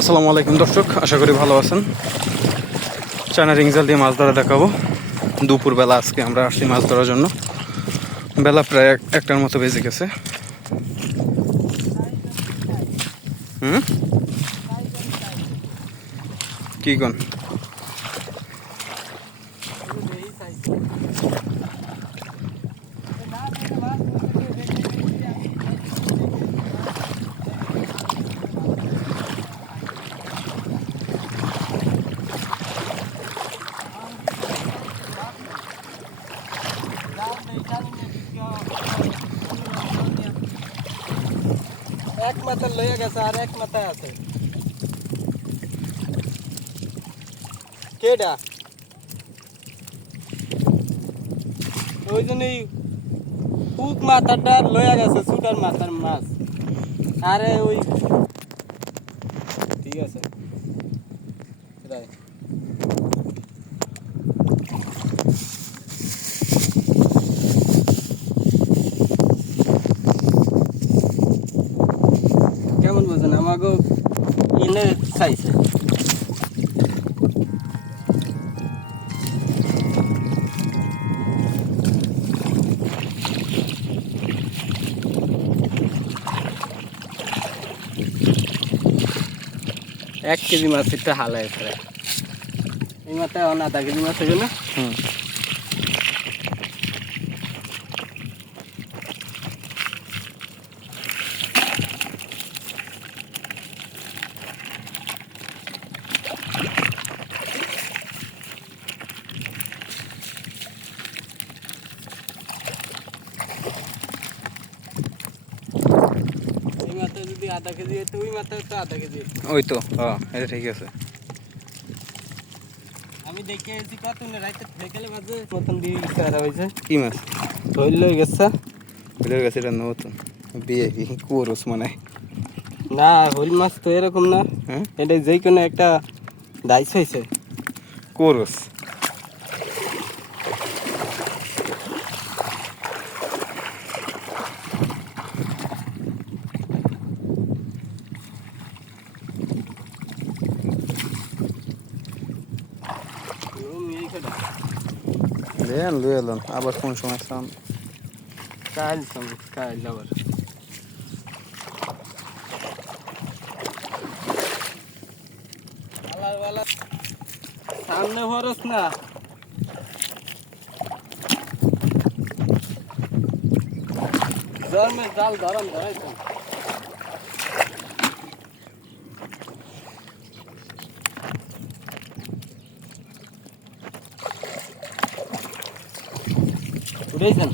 আসসালামু আলাইকুম দর্শক, আশা করি ভালো আছেন। চায়না রিং জাল দিয়ে মাছ ধরা দেখাবো। দুপুরবেলা আজকে আমরা আসছি মাছ ধরার জন্য। বেলা প্রায় একটার মতো বেজে গেছে। কি কোন এক মাথা লইয়া গেছে আর এক মাথায় আছে। কেডা ওই জন্যই পুক মাথাটা লইয়া গেছে, সুটার মাথার মাছ। আরে ওই ঠিক আছে রাই কেমন বুঝেন আমাকে ইনে চাইছে। এক কেজি মাছ একটা হালায় প্রায় এই মাথায় আধা কেজি মাছ হয়ে না। এই মাথায় যদি আধা কেজি হতো ওই মাথায় তো আধা কেজি হতো। ওই তো এটা ঠিক আছে। আমি দেখে এসেছি কত রাইতে বিকেলে বাজে মতন দিয়ে গেছে হয়েছে। কি মাছ ধরলে গেছে ভুলের কাছে? এটা নতুন বিয়ে কি কুরস মানে? না, হইল মাছ তো এরকম না। হ্যাঁ, এটা যে কোনো একটা দাইস হয়েছে। কুরস। দেন লুয়ে এলেন আবার কোন সময় চান? কাল সঙ্গে কাল আবার সামনে খরচ না। জল মে জাল ধরম ধরাইছ উঠেছেন।